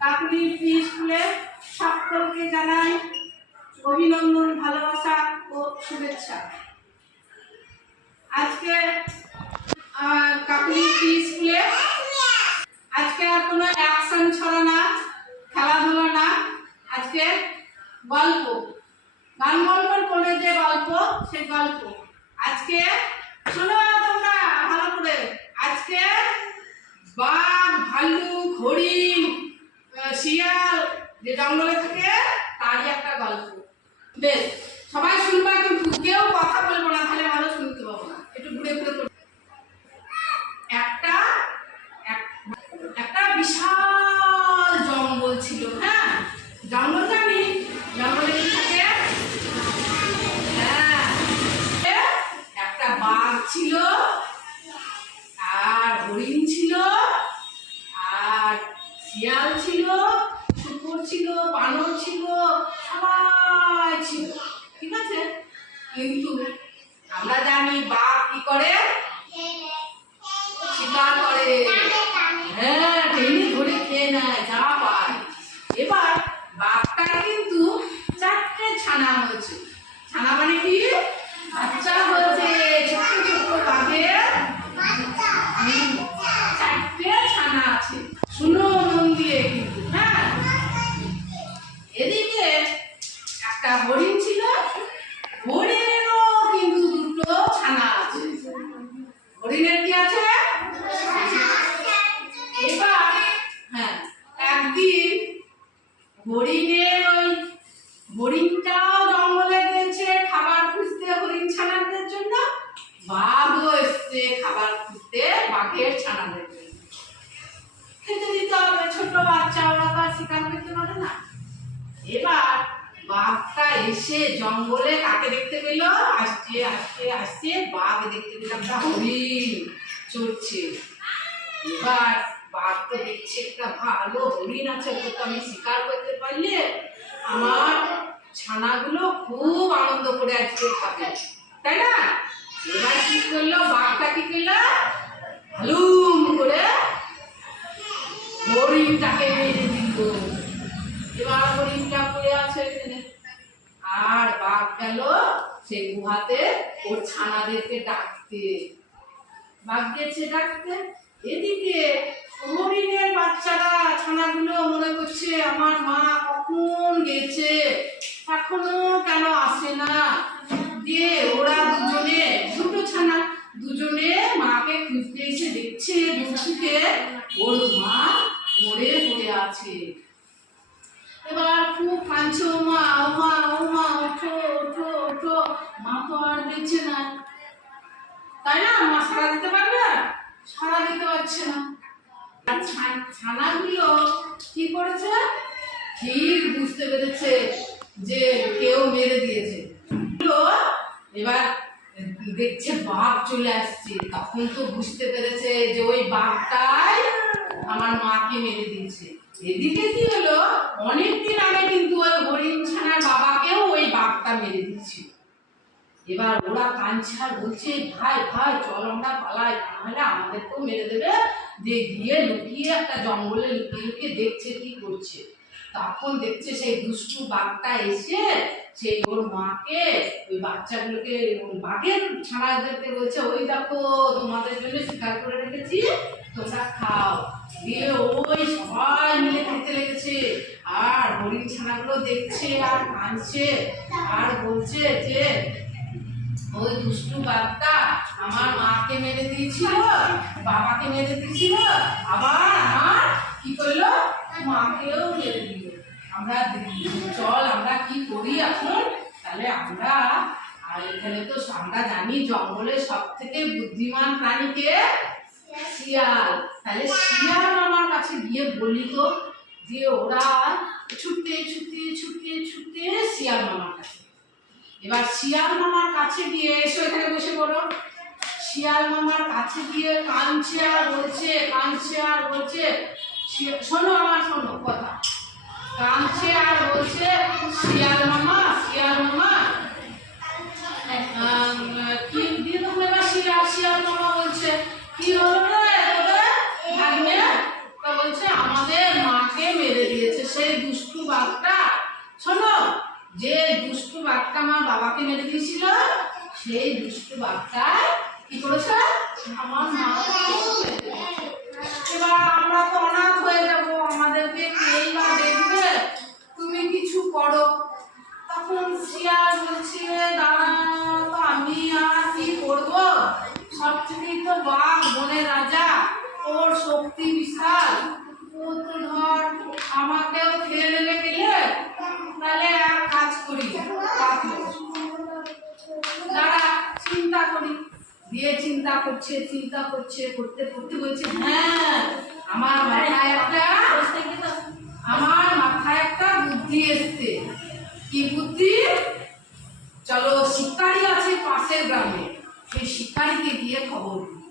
Kakuli pre স্কুলে সকলকে জানাই অভিনন্দন, ভালোবাসা ও শুভেচ্ছা। আজকে কাকুলি প্রি স্কুলে আজকে আর কোনো অ্যাকশন ছড়া না, খেলাধুলা না, আজকে গল্প, গান গল্পের করে যে গল্প, সেই গল্প আজকে শোনো তোমরা ভালো করে। আজকে বাঘ, ভাল্লুক, হরিণ, শিয়াল যে জঙ্গলে থাকে তারই একটা গল্প। বেশ, সবাই শুনবা, কিন্তু কেউ কথা বলবো না, তাহলে ভালো শুনতে পাবো না। একটু ঘুরে ঘুরে একটা বিশাল জঙ্গল ছিল। হ্যাঁ, জঙ্গল জানি, জঙ্গলে কি থাকে? হ্যাঁ, একটা বাঘ ছিল, আর হরিণ ছিল, আর শিয়াল ছিল, শুকর ছিল, বানর ছিল, সবাই ছিল। ঠিক আছে, কিন্তু আমরা জানি বাঘ কি করে? শিকার করে। হ্যাঁ, টেনে ধরে খেয়ে নেয় যা পায়। এবার বাঘটার কিন্তু 4টে ছানা হয়েছে। ছানা মানে কি? বাচ্চা হয়েছে। ছোট ছোট বাঘের 4টে ছানা আছে। শুনো মন দিয়ে কিন্তু। হ্যাঁ, এদিকে একটা হরিণ ছিল, হরিণেরও কিন্তু 2টো ছানা আছে। হরিণের কি আছে? এবার হ্যাঁ, একদিন হরিণের ওই হরিণটাও জঙ্গলে গেছে খাবার খুঁজতে হরিণ ছানাদের জন্য, বাঘও এসছে খাবার খুঁজতে বাঘের ছানাদের জন্য। খেতে দিতে হবে, ছোট বাচ্চা, ওরা তো আর শিকার করতে পারে না। এবার বাঘটা এসে জঙ্গলে কাকে দেখতে পেল? আসছে আসছে আসছে বাঘ দেখতে পেল একটা হরিণ চড়ছে। এবার বাঘ তো দেখছে একটা ভালো হরিণ আছে, ওকে তো আমি শিকার করতে পারলে আমার ছানাগুলো খুব আনন্দ করে আজকে খাবে, তাই না? এবার কি করলো বাঘটা? কি করলো? হালুম করে হরিণটাকে মেরে দিল। এবার হরিণটা পড়ে আছে এখানে, আর বাঘ গেল সেই গুহাতে ওর ছানাদেরকে ডাকতে। বাঘ গেছে ডাকতে, এদিকে হরিণের বাচ্চারা ছানাগুলো মনে করছে আমার মা কখন গেছে, এখনো কেন আসে না। দিয়ে ওরা দুজনে, 2টো ছানা, দুজনে মাকে খুঁজতে এসে দেখছে দুঃখে ওর মা মরে পড়ে আছে। এবার খুব কাঁদছে, ও মা ও মা ও মা, ওঠো ওঠো ওঠো। মা তো আর বেঁচে না, তাই না? মা সাড়া দিতে পারবে? সাড়া দিতে পারছে না। ছানাগুলো কি করেছে? ঠিক বুঝতে পেরেছে যে কেউ মেরে দিয়েছে। এবার দেখছে বাঘ চলে আসছে, তখন তো বুঝতে পেরেছে যে ওই বাঘটাই আমার মাকে মেরে দিয়েছে। এদিকে কি হলো, অনেকদিন আগে কিন্তু ওই হরিণ ছানার বাবাকেও ওই বাঘটা মেরে দিচ্ছিল। এবার ওরা কাঁদছে আর বলছে ভাই ভাই চল আমরা পালাই, তাহলে আমাদেরকেও মেরে দেবে। দিয়ে গিয়ে লুকিয়ে একটা জঙ্গলে লুকিয়ে লুকিয়ে দেখছে কি করছে। তখন দেখছে সেই দুষ্টু বাঘটা এসে সেই ওর মাকে, ওই বাচ্চাগুলোকে, বাঘের ছানাদেরকে বলছে ওই দেখো তোমাদের জন্য শিকার করে রেখেছি, তোমরা খাও। দিয়ে ওই সবাই মিলে খেতে লেগেছে, আর হরিণ ছানাগুলো দেখছে আর কাঁদছে আর বলছে যে ওই দুষ্টু বাঘটা আমার মাকে মেরে দিয়েছিল, বাবাকে মেরে দিয়েছিল, আবার আমার কি করলো মাকেও মেরে দিল। আমরা চল আমরা কি করি এখন? তাহলে আমরা, আর এখানে তো আমরা জানি জঙ্গলের সব থেকে বুদ্ধিমান প্রাণীকে শিয়াল, তাহলে শিয়াল মামার কাছে গিয়ে বলি তো। যে ওরা ছুটে ছুটে ছুটে ছুটে শিয়াল মামার কাছে। এবার শিয়াল মামার কাছে গিয়ে, এসো এখানে বসে পড়ো। শিয়াল মামার কাছে গিয়ে কাঁদছে আর বলছে শোনো আমার, শোনো কথা। কাঁদছে আর বলছে শিয়াল মামা কি দিয়ে তোমরা? এবার শিয়াল মামা বলছে কি হলো রে তোদের ভাগ্নে? তা বলছে আমাদের মাকে মেরে বাঘটা আমার বাবাকে মেরে দিয়েছিল, সেই দুষ্টু বাঘটাই কি করেছে আমার মাকে মেরে দিয়েছে। এবার আমরা তো অনাথ হয়ে যাব, আমাদেরকে কেই বা দেখবে, তুমি কিছু করো। তখন শিয়াল বলছে, দাঁড়া, তো আমি আর কি করবো, সবচেয়ে তো বাঘ বনের রাজা, ওর শক্তি বিশাল, ও তো ধর আমাকেও খেয়ে নেবে গেলে, তাহলে এক কাজ করি, দাঁড়া চিন্তা করি। দিয়ে চিন্তা করছে করতে করতে বলছে, হ্যাঁ আমার মাথায় একটা বুদ্ধি এসছে। কি বুদ্ধি? চলো শিকারি আছে পাশের গ্রামে, সেই শিকারিকে গিয়ে খবর দিই।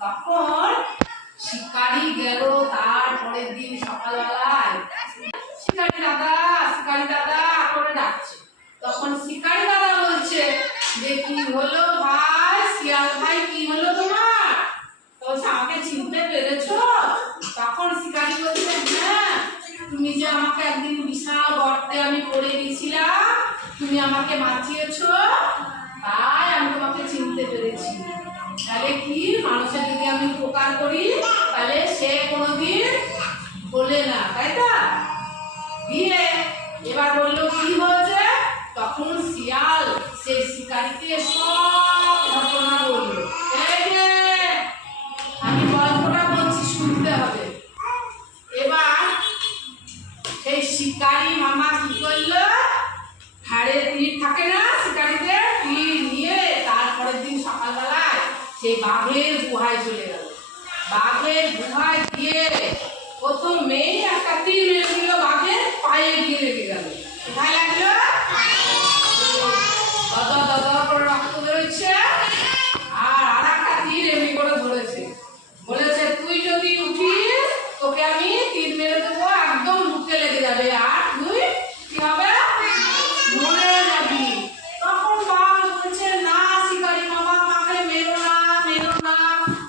তখন শিকারি গেল, তারপরের দিন সকালবেলায় শিকারি দাদা করে ডাকছে। তখন শিকারি দাদা বলছে যে, কি হলো ভাই, শিয়াল ভাই, কি হলো তোমার? বলছে, আমাকে চিনতে পেরেছো? তখন শিকারি বলছে, হ্যাঁ, তুমি যে আমাকে একদিন বিশাল গর্তে আমি পড়ে গেছিলাম, তুমি আমাকে বাঁচিয়েছো, তাই আমি তোমাকে চিনতে পেরেছি। তাহলে কি, মানুষের যদি আমি উপকার করি তাহলে সে কোনোদিন বলে না, তাই তো? দিয়ে এবার বললো কি হয়েছে? তখন শিয়াল সেই শিকারিকে সব ঘটনা বললো। এই যে আমি গল্পটা বলছি, শুনতে হবে। এবার সেই শিকারি মামা কি করলো, হাড়ে তীর থাকে না শিকারিতে, তীর নিয়ে তারপরের দিন সকালবেলায় সেই বাঘের গুহায় চলে গেল। বাঘের গুহায় গিয়ে প্রথমেই একটা তীর মেরে দিল, বাঘের পায়ে গিয়ে লেগে গেল। কোথায় লাগলো? দাদা করে রক্ত বেরোচ্ছে, আর একটা তীর এমনি করে ধরেছে। বলেছে, তুই যদি উঠিস তোকে আমি তীর মেরে দেবো, একদম বুকে লেগে যাবে, আর তুই কি হবে, মরে যাবি। তখন বাঘ বলছে, না শিকারি মামা, আমাকে মেরো না।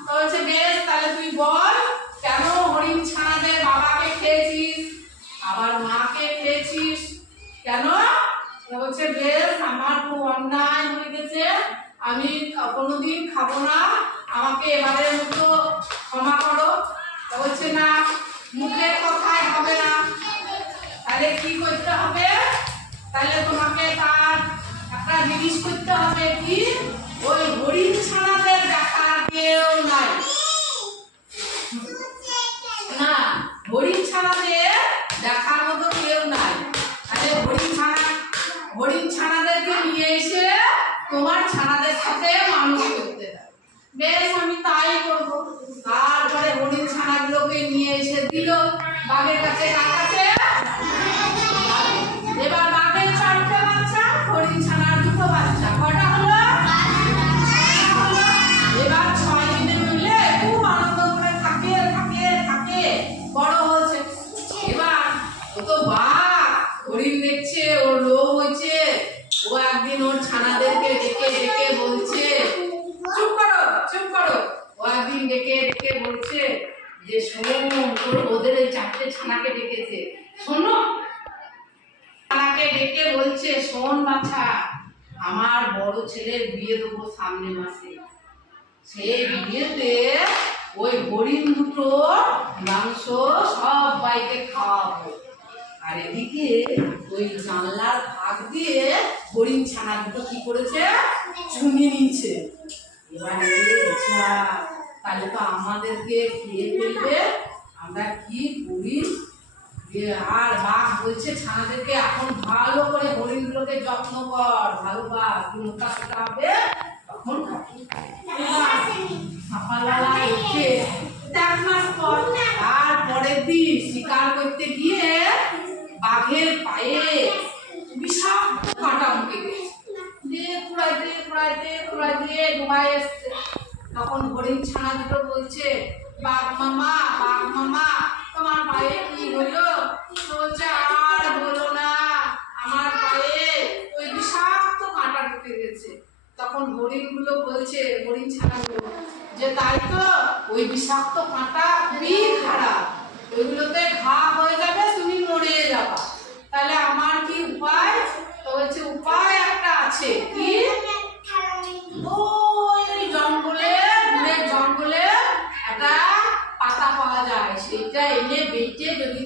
বলছে, বেশ, তাহলে তুই বল, কেন হরিণ ছানাদের বাবাকে খেয়েছিস, আবার মাকে খেয়েছিস কেন? বলছে, বেশ, আমার খুব অন্যায় হয়ে গেছে, আমি কোনোদিন খাবো না, আমাকে এবারের মতো ক্ষমা করো। বলছে, না, মুখের কথায় হবে না, তাহলে কি করতে হবে? তাহলে তোমাকে তার একটা জিনিস করতে হবে, কি, ওই হরিণ ছানাদের দেখার কেউ নাই, না, হরিণ ছানাদের দেখার মতো কেউ নাই, তাহলে হরিণ ছানাদেরকে নিয়ে এসে তোমার ছানাদের সাথে মানুষ করতে হবে। বেশ, আমি তাই করবো। তারপরে হরিণ ছানাগুলোকে নিয়ে এসে দিল বাঘের কাছে। কার কাছে? এবার বাঘের 4টে বাচ্চা, হরিণ ছানার 2টো বাচ্চা, কটা হলো? এবার 6 দিনে মিলে খুব আনন্দ করে থাকে, বড় হয়েছে। এবার ও তো বাঘ, হরিণ দেখছে, ওর লোভ হয়েছে, ও একদিন ওর ছানাদেরকে ডেকে বলছে, চুপ করো। ও একদিন ডেকে বলছে যে, শোনো, ওদের এই 4টে ছানাকে ডেকেছে, শোনো, ছানাকে ডেকে বলছে, শোন বাছা, আমার বড় ছেলের বিয়ে দেবো সামনে মাসে, সেই বিয়েতে ওই হরিণ দুটো মাংস সব বাইকে খাওয়াবো, আর এদিকে ওই জানলার ফাঁক দিয়ে হরিণ ছানা দুটো কি করেছে, চুমিয়ে নিচ্ছে। এবার তাহলে তো আমাদেরকে খেয়ে ফেলবে, আমরা কি করি? আর বাঘ বলছে ছানাদেরকে, এখন ভালো করে হরিণগুলোকে যত্ন কর, ভালোবাস, মোটা সোটা হবে, তখন সকালবেলায় উঠে 1 মাস পর, তারপরের দিন শিকার করতে গিয়ে বাঘের পায়ে বিষাক্ত কাঁটা ঢুকে গেছে, কুড়াইতে ডুবাই এসছে। তখন হরিণ ছানা দুটো বলছে, বাঘ মামা, তোমার পায়ে কি হলো? বলছে, আর বলো না, আমার পায়ে ওই বিষাক্ত কাঁটা ঢুকে গেছে। তখন হরিণগুলো বলছে, হরিণ ছানাগুলো, যে তাই তো, ওই বিষাক্ত কাঁটা খুবই খারাপ, ওইগুলোতে ঘা হয়ে যাবে, তুমি মরে যাবা, তাহলে আমার কি উপায়? তো বলছে, উপায় একটা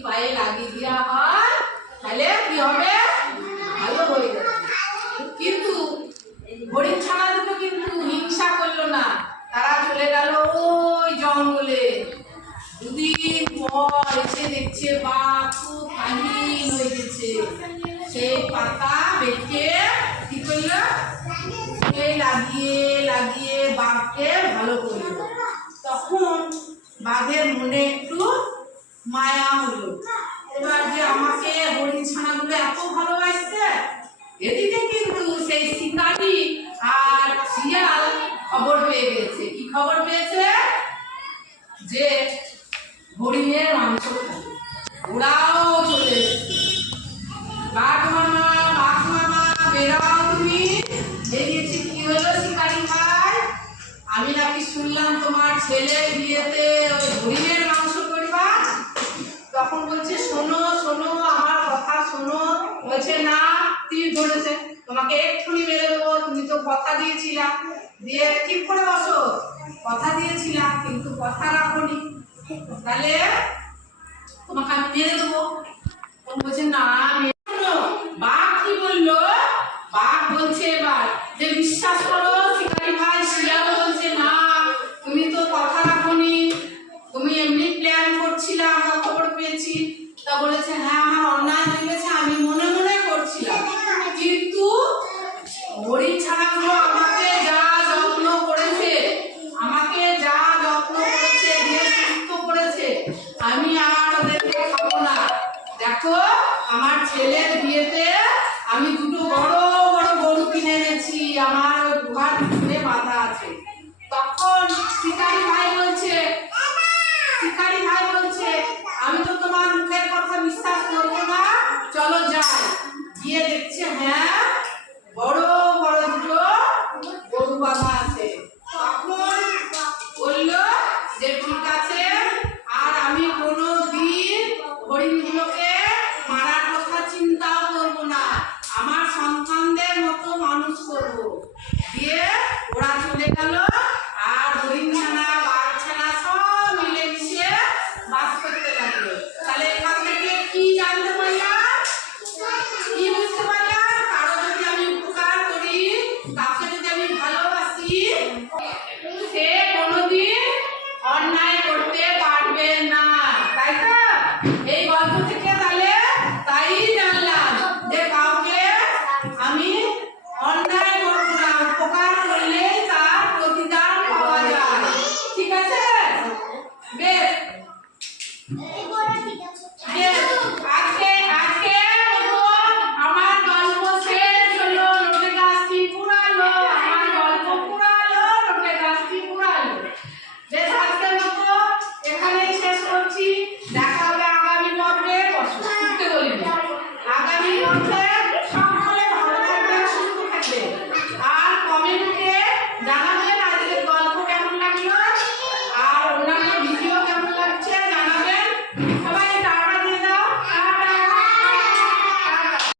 পায়ে লাগিয়ে দেওয়া হয় তাহলে কি হবে, ভালো হয়ে যাবে। কিন্তু হরিণ ছানা দুটো কিন্তু হিংসা করলো না, তারা চলে গেল ওই জঙ্গলে। দুদিন পর এসে দেখছে বাঘ খুব কাহিল হয়ে গেছে। সেই পাতা বেঁচে কি করলো, লাগিয়ে লাগিয়ে বাঘকে ভালো করলো। তখন বাঘের মনে একটু মায়া হলো, এবার যে আমাকে হরিণ ছানাগুলো এত ভালোবাসছে। এদিকে কিন্তু সেই শিকারি আর শিয়াল খবর পেয়ে গেছে। কি খবর পেয়েছে, যে হরিণের মাংস খাবে। ওরাও চলে এসেছে, বাঘ মামা বেরাও তুমি। বেরিয়েছি, কি হলো শিকারি ভাই, আমি নাকি শুনলাম তোমার ছেলের বিয়েতে ওই হরিণের মাংস করবা। তখন বলছে শোনো শোনো আমার কথা শোনো। বলছে না, তীর ধরেছে, তোমাকে এক্ষুনি মেরে দেবো, তুমি তো কথা দিয়েছিলাম। দিয়ে ঠিক করে বসো, কথা দিয়েছিলাম কিন্তু কথা রাখোনি, তাহলে তোমাকে আমি মেরে দেবো। তখন বলছে না। বাঘ কি বললো, বাঘ বলছে এবার যে বিশ্বাস করো শিকারি ভাই, শিয়াল বলছে না তুমি তো কথা রাখোনি, তুমি এমনি প্ল্যান করছিলে, আমরা খবর পেয়েছি। তা বলেছে হ্যাঁ আমার অন্যায় হয়ে গেছে, আমি মনে মনে করছিলাম, কিন্তু হরিণ ছানাগুলো আমাকে যা যত্ন করেছে, আমাকে যা যত্ন করেছে, দিয়ে সুস্থ করেছে, আমি আর ওদেরকে খাবো না। দেখো আমার ছেলের বিয়েতে আমি দুটো বড় বড় গরু কিনে এনেছি, আমার ওই গুহার পিছনে বাঁধা আছে। তখন শিকারি ভাই বলছে আমি তো তোমার মুখের কথা বিশ্বাস করবো না, চলো যাই। গিয়ে দেখছে হ্যাঁ বড় বড় দুটো গরু বাঁধা আছে। তখন বললো যে ঠিক আছে, আর আমি কোনোদিন হরিণগুলোকে মারার কথা চিন্তাও করবো না, আমার সন্তানদের মতো মানুষ করবো। দিয়ে ওরা চলে গেল, আর হরিণ ছানা বাঘ ছানা সব মিলে মিশে বাস করতে লাগলো। তাহলে এখান থেকে কি জানতে পারলাম, কি বুঝতে পারলাম, কারো যদি আমি উপকার করি, তাকে যদি আমি ভালোবাসি, সে কোনোদিন অন্যায় করতে পারবে না, তাই তো? এই গল্প থেকে তাহলে তাই জানলাম যে কাউকে আমি অন্যায় করবো না, উপকার করলে তার প্রতিদান পাওয়া যায়। ঠিক আছে, বেশ বেশ।